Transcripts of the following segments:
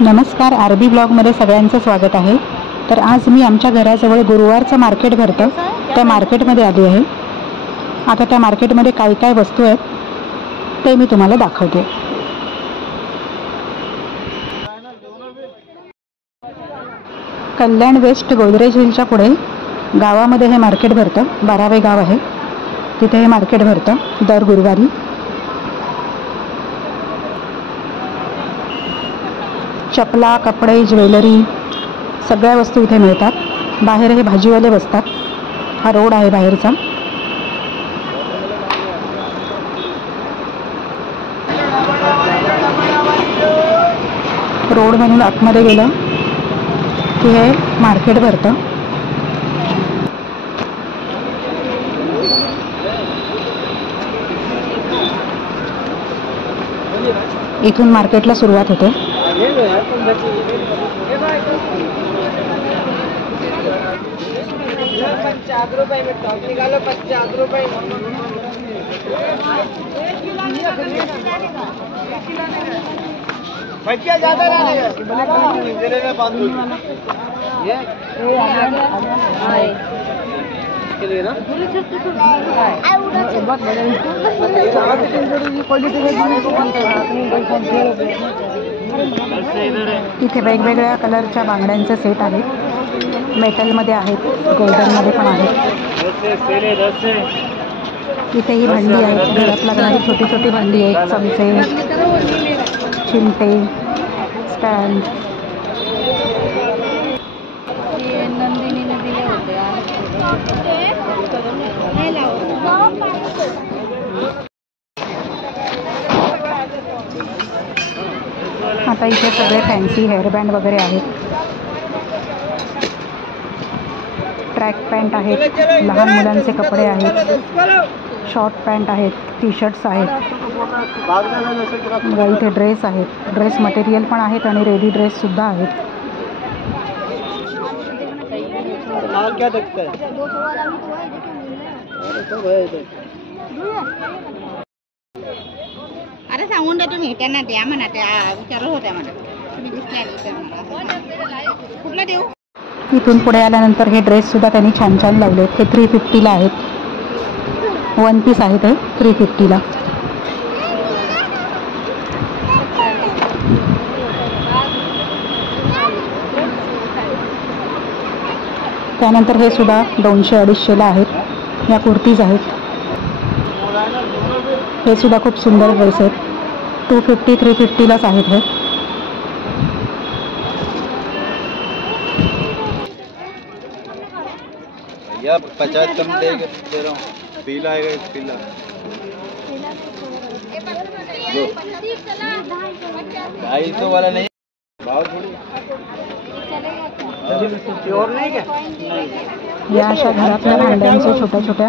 नमस्कार, आरबी ब्लॉगमध्ये सगळ्यांचं स्वागत आहे। तर आज मी आमच्या घराजवळ गुरुवारचं मार्केट भरतं त्या मार्केटमध्ये आली आहे। आता त्या मार्केटमध्ये काय काय वस्तू आहेत ते मी तुम्हाला दाखवते। कल्याण वेस्ट गोदरेज हिलच्या पुढे गावामध्ये हे मार्केट भरतं। 12वे गाव आहे, तिथे हे मार्केट भरतं दर गुरुवारी। चपला, कपडे, ज्वेलरी सगळ्या वस्तू इथे मिळतात। बाहेर हे भाजीवाले बसतात। हा रोड आहे बाहेरचा। रोड म्हणून आतमध्ये गेलं की हे मार्केट भरतं। इथून मार्केटला सुरुवात होते। इथे वेगवेगळ्या कलरच्या बांगड्यांचे सेट आहेत। मेटलमध्ये आहेत, गोल्डनमध्ये पण आहेत। इथे ही भांडी आहेत, घरात लागणारी छोटी छोटी भांडी आहेत। चमचे, चिमटे, स्टँड। आता इथे सगळे फॅन्सी हेअरबँड वगैरे आहेत। ट्रॅक पॅन्ट आहेत, लहान मुलांचे कपडे आहेत, शॉर्ट पॅन्ट आहेत, टी शर्ट्स आहेत। इथे ड्रेस आहेत, ड्रेस मटेरियल पण आहेत आणि रेडी ड्रेस सुद्धा आहेत। अरे सांगून दे तुम्ही त्यांना द्या म्हणा, त्या विचारत होत्या म्हणा तुम्ही दिसल्या कुठला देऊ। इथून पुढे आल्यानंतर हे ड्रेस सुद्धा त्यांनी छान छान लावलेत। हे 350ला आहेत। 1 पीस आहे ते 350ला। त्यानंतर हे सुद्धा 200-250ला आहेत। या कुर्तीज आहेत। हे सुद्धा खूप सुंदर ड्रेस आहेत। 250-350लाच आहेत हे। या 50 कम दे रहा हूँ। पीला आएगा, एक पीला 250 वाला नहीं भाव थोड़ी और नहीं क्या। या अशा घरातल्या भांड्यांच्या छोट्या छोट्या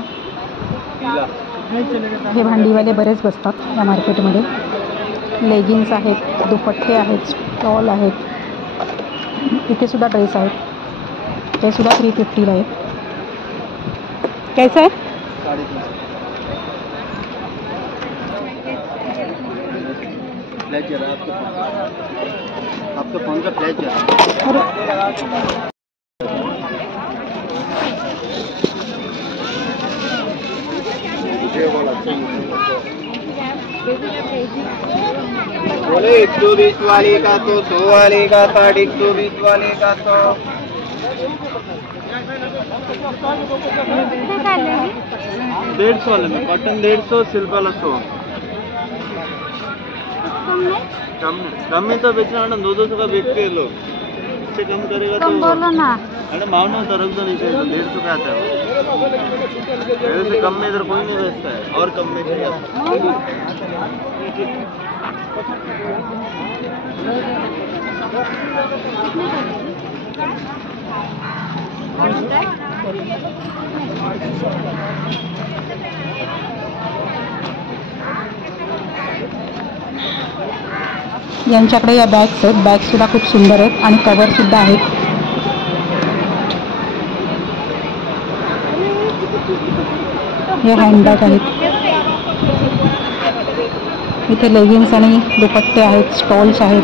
हे भांडीवाले बरेच बसतात या मार्केटमध्ये। लेगिन्स आहेत, दुपट्टे आहेत, स्टॉल आहेत। इथे सुद्धा ड्रेस आहेत, ते सुद्धा 350ला आहेत। कैसा है? आपका फोन का फ्लैश जा बोले 120 वाले का तो 100 वाले का 120 वाले का तो 150 वाले में कॉटन 150, सिल्क वाला 100। कम में तो बेचना मैडम, 200 का बेचते हैं लोग। इससे कम करेगा तो बोलो ना मैडम। भाव नहीं होता, रख दो नीचे। 150 का आता है। मेरे से कम में इधर कोई नहीं बेचता है, और कम में चाहिए यांच्याकडे या बॅग्स आहेत। बॅग्स सुद्धा खूप सुंदर आहेत आणि कवर सुद्धा आहेत। हे हँडबॅग आहेत। इथे लेगिन्स आणि दुपट्टे आहेत, स्टॉल्स आहेत।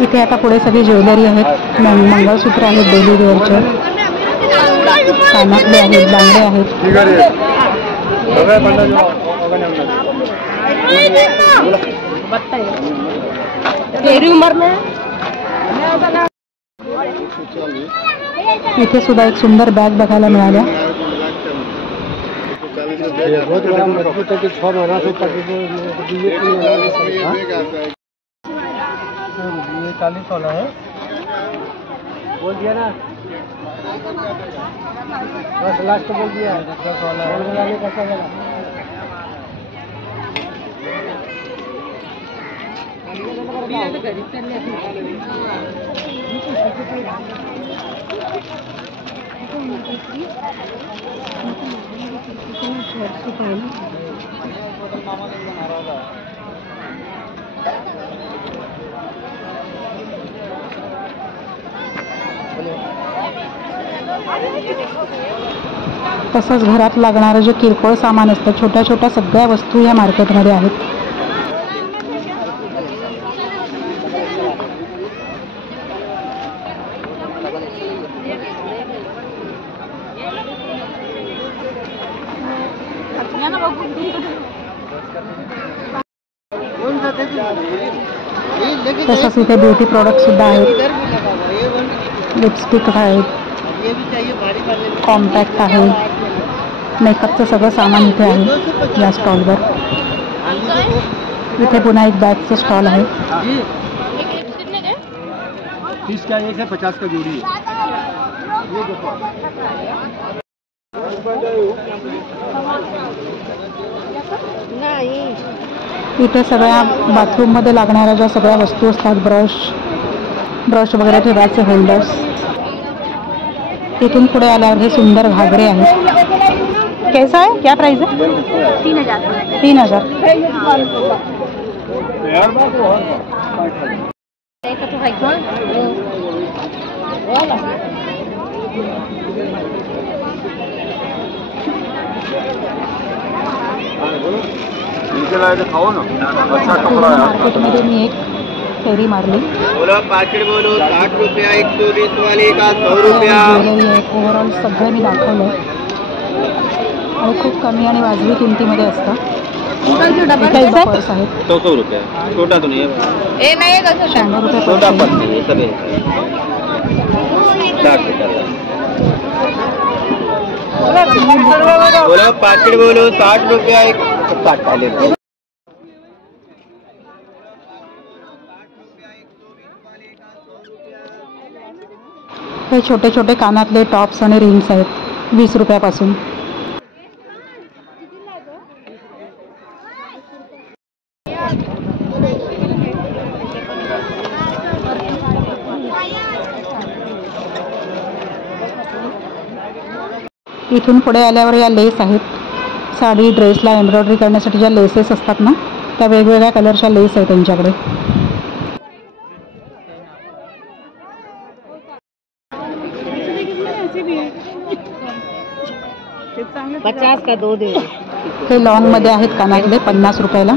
इथे आता पुढे सगळी ज्वेलरी आहेत, मंगळसूत्र आहेत, डेली वेअरचे कानातले आहेत, बांगडे आहेत. इथे सुद्धा एक सुंदर बॅग बघायला मिळाल्या. ये 40 वाला है, बोल दिया ना, बस लास्ट बोल दिया 10 वाला है. तसंच घरात लागणारं जे किरकोळ सामान असतं, छोट्या छोट्या सगळ्या वस्तू या मार्केटमध्ये आहेत. तसंच इथे ब्युटी प्रोडक्ट सुद्धा आहेत, लिपस्टिक आहेत, कॉम्पॅक्ट आहे, मेकअपचं सगळं सामान इथे आहे या स्टॉलवर. इथे पुन्हा एक बॅगचं स्टॉल आहे. 30 का एक है, 50 का जोड़ी है. इथे सगळ्या बाथरूममध्ये लागणाऱ्या ज्या सगळ्या वस्तू असतात, ब्रश वगैरे ठेवायचे होल्डर्स. तिथून पुढे आल्यावर हे सुंदर घागरे आहेत. कैसा है, क्या प्राइस है? 3000. 3000. खाओ ना, अच्छा कपड़ा है. मार्केटमध्ये मी एक फेरी मारली. बोलो पाकिट बोलो, 60 रुपया, 120 वाले का 100 रुपया. ज्वेलरी आहे, ओव्हरऑल सगळं मी दाखवलं आणि खूप कमी आणि वाजवी किमतीमध्ये असतं. पर्स आहेत 100 रुपया, छोटा तो नहीं है, 100 रुपये छोटा पर्स पर्स आहे. है, सब है. बोलो पाकिट बोलो, 60 रुपया, एक 60 वाले. हे छोटे छोटे कानातले टॉप्स आणि रिंग्स आहेत 20 रुपयापासून. इथून पुढे आल्यावर या लेस आहेत. साडी ड्रेसला एम्ब्रॉयडरी करण्यासाठी ज्या लेसेस असतात ना, त्या वेगवेगळ्या कलरच्या लेस आहेत त्यांच्याकडे. का 2 दे. हे लॉंग मध्ये आहेत कानातले 50 रुपयाला.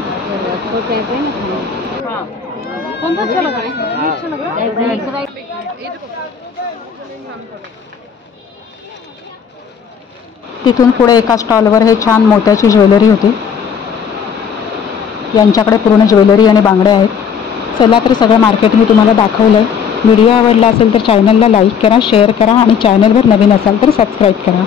तिथून पुढे एका स्टॉलवर हे छान मोत्याची ज्वेलरी होती. यांच्याकडे पूर्ण ज्वेलरी आणि बांगडे आहेत. चला तर सगळं मार्केट मी तुम्हाला दाखवलं. व्हिडिओ आवडला असेल तर चॅनलला लाईक करा, शेअर करा आणि चॅनलवर नवीन असाल तर सबस्क्राईब करा.